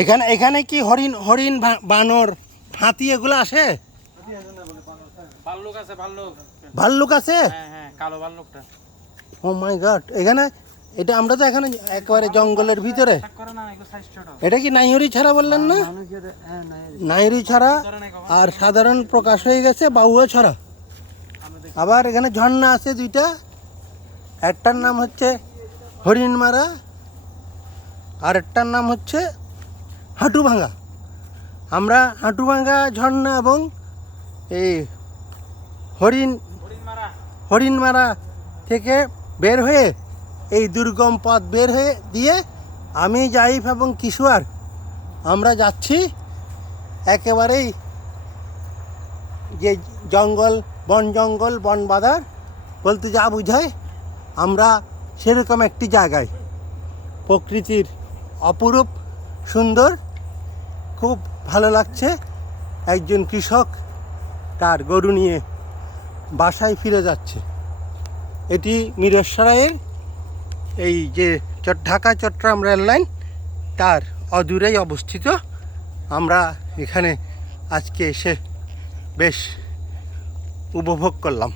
এখানে এখানে কি হরিণ হরিণ বানর হাতি এগুলো আসে? ভাল্লুক আছে, ভাল্লুক। ভাল্লুক আছে? হ্যাঁ হ্যাঁ, কালো ভাল্লুকটা। ও মাই গড, এখানে এটা আমরা তো এখানে একেবারে জঙ্গলের ভিতরে। এটা কি নাইহরি ছাড়া বললেন না? নাইহরি ছাড়া আর সাধারণ প্রকাশ হয়ে গেছে বাউয়া ছাড়া। আবার এখানে ঝর্ণা আছে দুইটা, একটার নাম হচ্ছে হরিণমারা আর একটার নাম হচ্ছে হাঁটুভাঙ্গা। আমরা হাঁটুভাঙ্গা ঝর্ণা এবং এই হরিণমারা থেকে বের হয়ে এই দুর্গম পথ বের হয়ে দিয়ে আমি জাইফ এবং কিশোর আমরা যাচ্ছি একেবারেই যে জঙ্গল বন বাঁধার বলতে যা বোঝায় আমরা সেরকম একটি জায়গায়, প্রকৃতির অপরূপ সুন্দর, খুব ভালো লাগছে। একজন কৃষক তার গরু নিয়ে বাসায় ফিরে যাচ্ছে। এটি মিরসরাইয়ের এই যে ঢাকা চট্টগ্রাম রেল লাইন তার অদূরেই অবস্থিত। আমরা এখানে আজকে এসে বেশ উপভোগ করলাম।